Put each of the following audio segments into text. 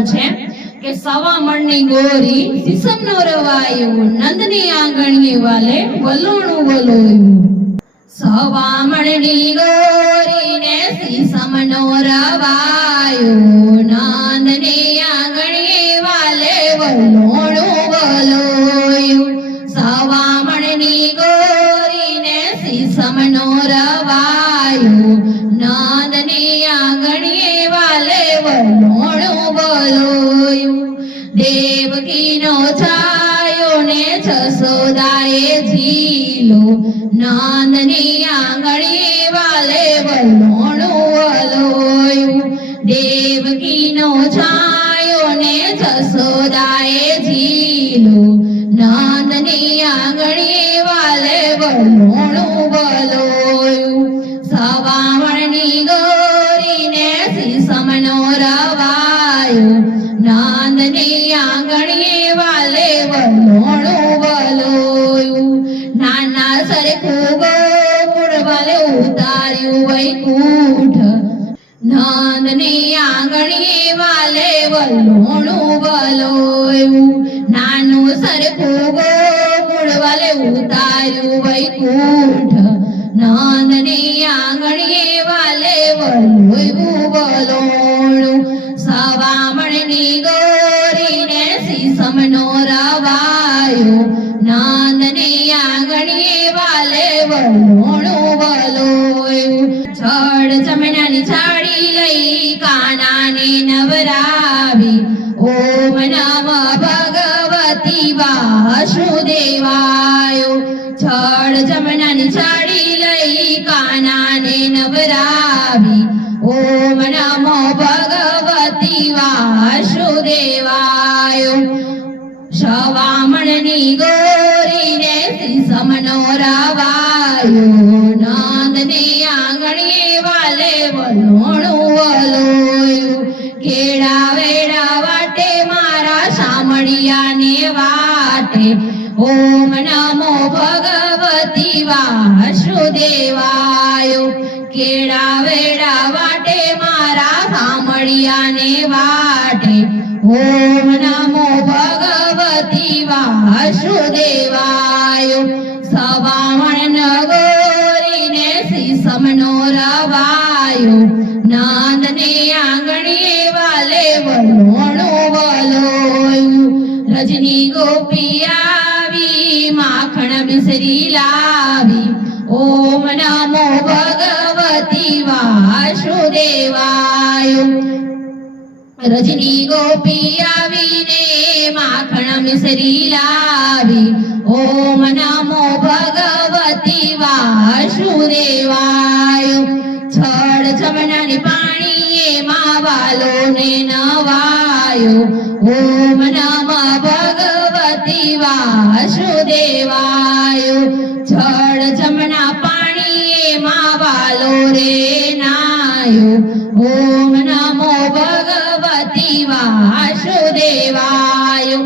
ગાવાનું છે કે સવામણની ગોરી સીસમનો રવાયો નંદની આંગણીએ વાલે વલોણું વલોયું સવામણની ગોરીને સીસમનો રવાયો નંદની આંગણીએ વાલે વલોણું વલોયું સવામણની ગોરીને સીસમનો રવાયો નંદની આંગણીએ વાલે વલોણું વલોયું દેવકીનો છાયો ને જશોદાએ ઝીલો નંદની આંગણીએ વાલે વલોણું વલોયું દેવકીનો છાયો ને જશોદાએ ઝીલો નંદની આંગણીએ વાલે વલોણું વલોયું સવામણની ગોરીને સીસમનો રવાયો નંદની આંગણીએ વાલે વલોણું વલોયું નાના સરખું ગોકુળ વાલે ઉતાર્યું વૈકુંઠ નંદની આંગણીએ વાલે વલોણું વલોયું નાનું સરખું ગોકુળ વાલે ઉતાર્યું વૈકુંઠ નંદની આંગણીએ વાલે વલોયું વલોણું સવામણની ગોરીને સીસમનો રવાયો નંદની આંગણીએ વાલે વલોણું વલોયું જળ જમનાની છાડી લઈ કાનાને નવરાવી ઓમ નમઃ ભગવતી વાસુદેવાય જળ જમનાની છાડી લઈ કાનાને નવરાવી ઓમ નમો ભગવતી વાસુદેવાય સવામણની ગોરીને સીસમનો રવાયો નંદની આંગણીએ વાલે વલોણું વલોયું કેળા વેડા વાટે મારા શામળિયાને વાટે ઓમ નમો ભગવતી વાસુદેવાય કેળા વેડા વાટે મારા શામળિયાને વાટે ઓમ નમો ભગવતી વાસુદેવાય સવામણ ગોરીને સીસમનો રવાયો નંદને આંગણીએ વાલે વલોણું વલોયું રજની ગોપી આવી માખણ મિસરી લાવી ઓમ નમો ભગવતી વાસુદેવાય રજની ગોપી આવીને માખણ મિસરી લાવી ઓમ નમો ભગવતી વાસુદેવાય છળ જમનાની પાણીએ માવાલો ને નવાયો ઓમ નમઃ ભગવતી વાસુદેવાય છળ જમના પાણીએ માવાલો રે નાયો ઓમ નમો ભગવતી વાસુદેવાય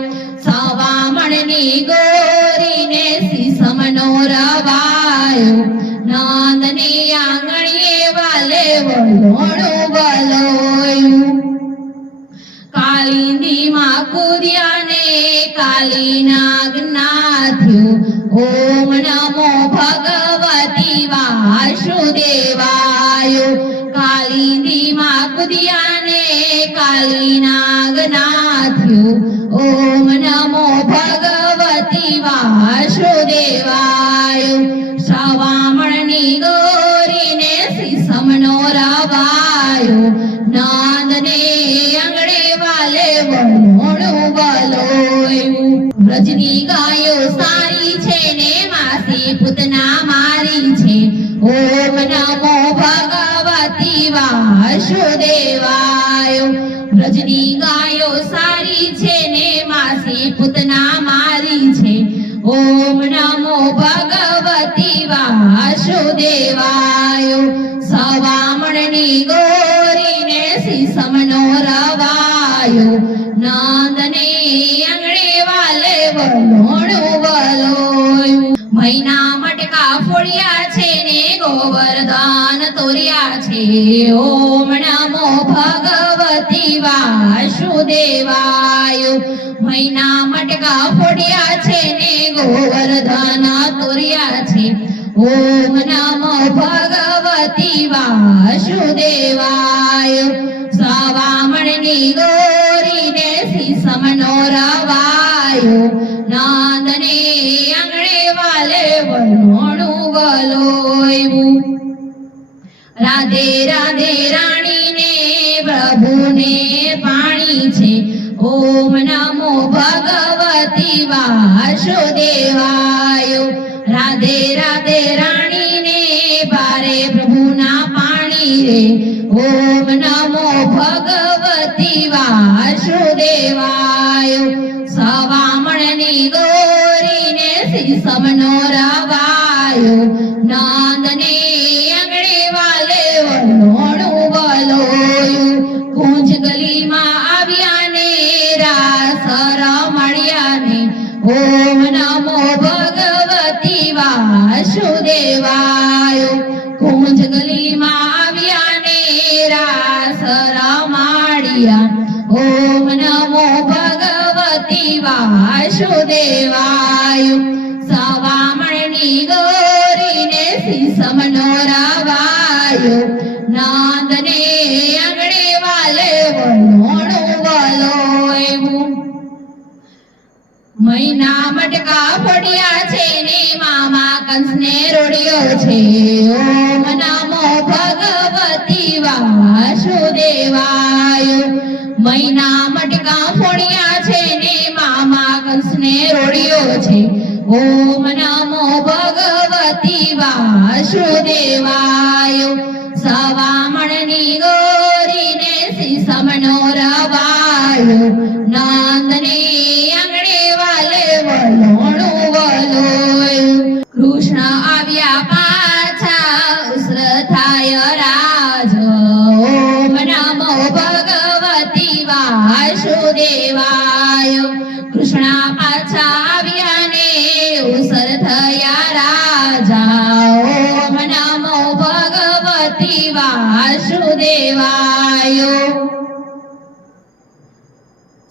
સવામણની ગોરીને સીસમનો રવાયો નંદની આંગણીએ વાલે વલોણું વલોયું કાલિંદીમાં કૂદ્યાને કાલીના જ્ઞાથ્યું ઓમ નમો ભગવતી વાસુદેવાય કાલિંદીમાં કૂદ્યાને કાલીના જ્ઞાથ્યું ઓમ નમો ભગવતી વાસુદેવાય સવામણની ગોરીને સીસમનો રવાયો નંદને આંગણે વાલે વલોણું વલોયું વ્રજની ગાયો સારી છે ને માસી પૂતના મારી છે ઓમ નમો ભગવતી વાસુદેવાય વ્રજની ગાયો સારી છે ને માસી પૂતના મારી છે ઓમ નમો ભગવતી વાસુદેવાય સવામણની ગોરીને સીસમનો રવાયો નંદને આંગણે વાલે વલોણું વલોયું મહિના મટકા ફોડ્યા છે ને ગોવર્ધન તોર્યા છે. ઓમ નમો ભગવતી વાસુદેવાય. મૈના મટકા ફોડ્યા છે ને ગોવર્ધન તોર્યા છે. ઓમ નમો ભગવતી વાસુદેવાય. સવામણની ગોરીને સીસમનો રવાયો. નાંદને આંગણે વાલે વલોણું વલોયું. રાધે રાધે રાણીને પ્રભુને પાણી છે. ઓમ નમો ભગવતી વાસુદેવાય. રાધે રાધે રાણીને બારે પ્રભુના પાણી રે. ઓમ નમો ભગવતી વાસુદેવાય. સવામણની ગોરીને સીસમનો રવાયો. નાંદને આંગણે વાલે વલોણું વલોયું. કુંજ ગલીમાં આવ્યા ને રાસ રમણ્યા ને. ઓમ નમો ભગવતી વાસુદેવાય. કુંજ ગલીમાં આવ્યા ને રાસ રમાડ્યા. ઓમ નમો ભગવતી વાસુદેવાય. સવામણની ગોરીને સીસમનો રવાયો. નાંદને આંગણે વાલે વલોણું વલોયું. મૈના મટકા ફોડ્યા છે ને મામા કંસને રોડ્યો છે. ઓમ નમો ભગવતી વાસુદેવાય. મૈના મટકા ફોડ્યા છે ને મામા કંસને રોડ્યો છે. ઓમ નમો ભગવતી વાસુદેવાય. સવામણની ગોરીને સીસમનો રવાયો. નાંદને આંગણે વાલે વલોણું વલોયું. કૃષ્ણ આવ્યા પાછા ઉસ્ર થાય રાજ. ઓમ નમો ભગવતી વાસુદેવાય. કૃષ્ણ પાછા આવ્યા ને ઉસર થયા રાજા. ઓમ નમો ભગવતી વાસુદેવાય.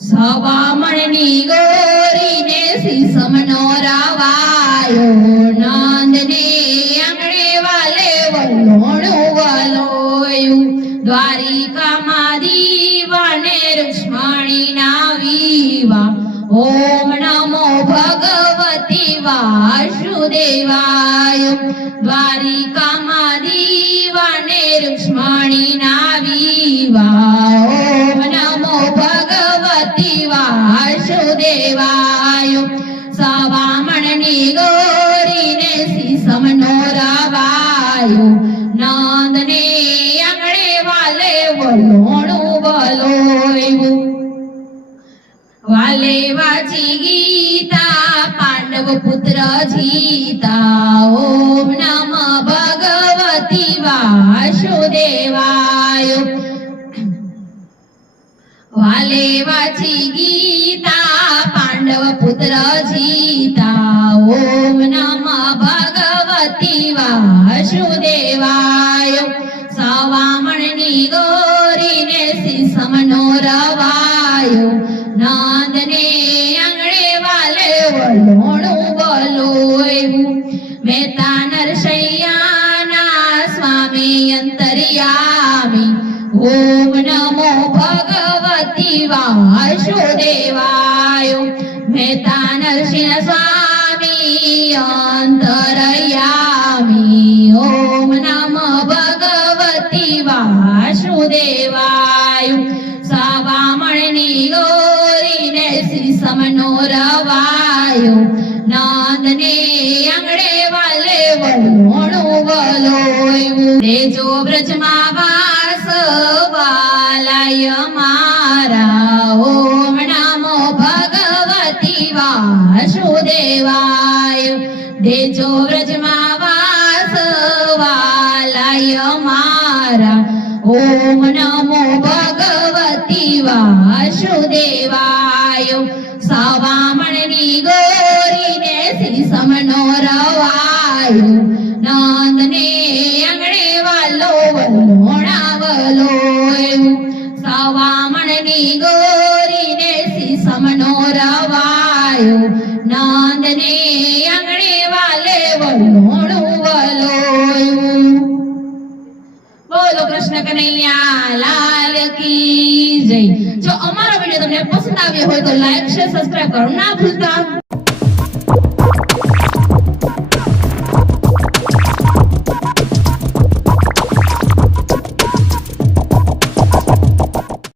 સવામણની ગોરીને સીસમનો રવાયો. નાંદને આંગણે વાલે વલોણું વલોયું. દ્વારિકામાં દીવાને રૂક્ષ્મણીના વિવાહ. ઓમ નમો ભગવતી વાસુદેવાય. દ્વારિકામાં દીવાને રૂક્ષ્મણીના વિવાહ. ઓમ નમો ભગવતી વાસુદેવાય. સવામણની ગોરીને સીસમનો રવાયો. નાંદને આંગણે વાલે વલોણું વલોયું. વાલે વાંચી ગીતા પાંડવ પુત્ર જીતા. ઓમ નમઃ ભગવતી વાસુદેવાય. વાલે વાંચી ગીતા પાંડવ પુત્ર જીતા. ઓમ નમઃ ભગવતી વાસુદેવાય. સવામણની ગોરીને સીસમનો રવાયો. નાંદને આંગણે વાલે વલોણું વલોયું. મહેતા નરસૈયાના સ્વામી અંતર્યામી. ઓમ નમો ભગવતી વાસુદેવાય. મહેતા નરસિંહ સ્વામી અંતર્યામી. ઓમ નમઃ ભગવતી વાસુદેવાય. સવામણની ગોરીને સીસમનો રવાયો. નાંદને આંગણે વાલે વલોણું વલોયું. તેજો બ્રજમાં વાસ વાલાય મારા. ઓમ નમો ભગવતી વાસુદેવાય. તેજો બ્રજમાં વાસ વાલાય મારા. ઓમ નમો ભગવતી વાસુદેવાય. સવામણની ગોરીને સીસમનો રવાયો. નાંદને આવ્યો નંદને આંગણે વાલે વલોણું વલોયું બોલો કૃષ્ણ કનૈયા લાલ કી જય જો અમારો વિડિયો તમને પસંદ આવ્યો હોય તો લાઈક શેર સબસ્ક્રાઇબ કરવાનું ના ભૂલતા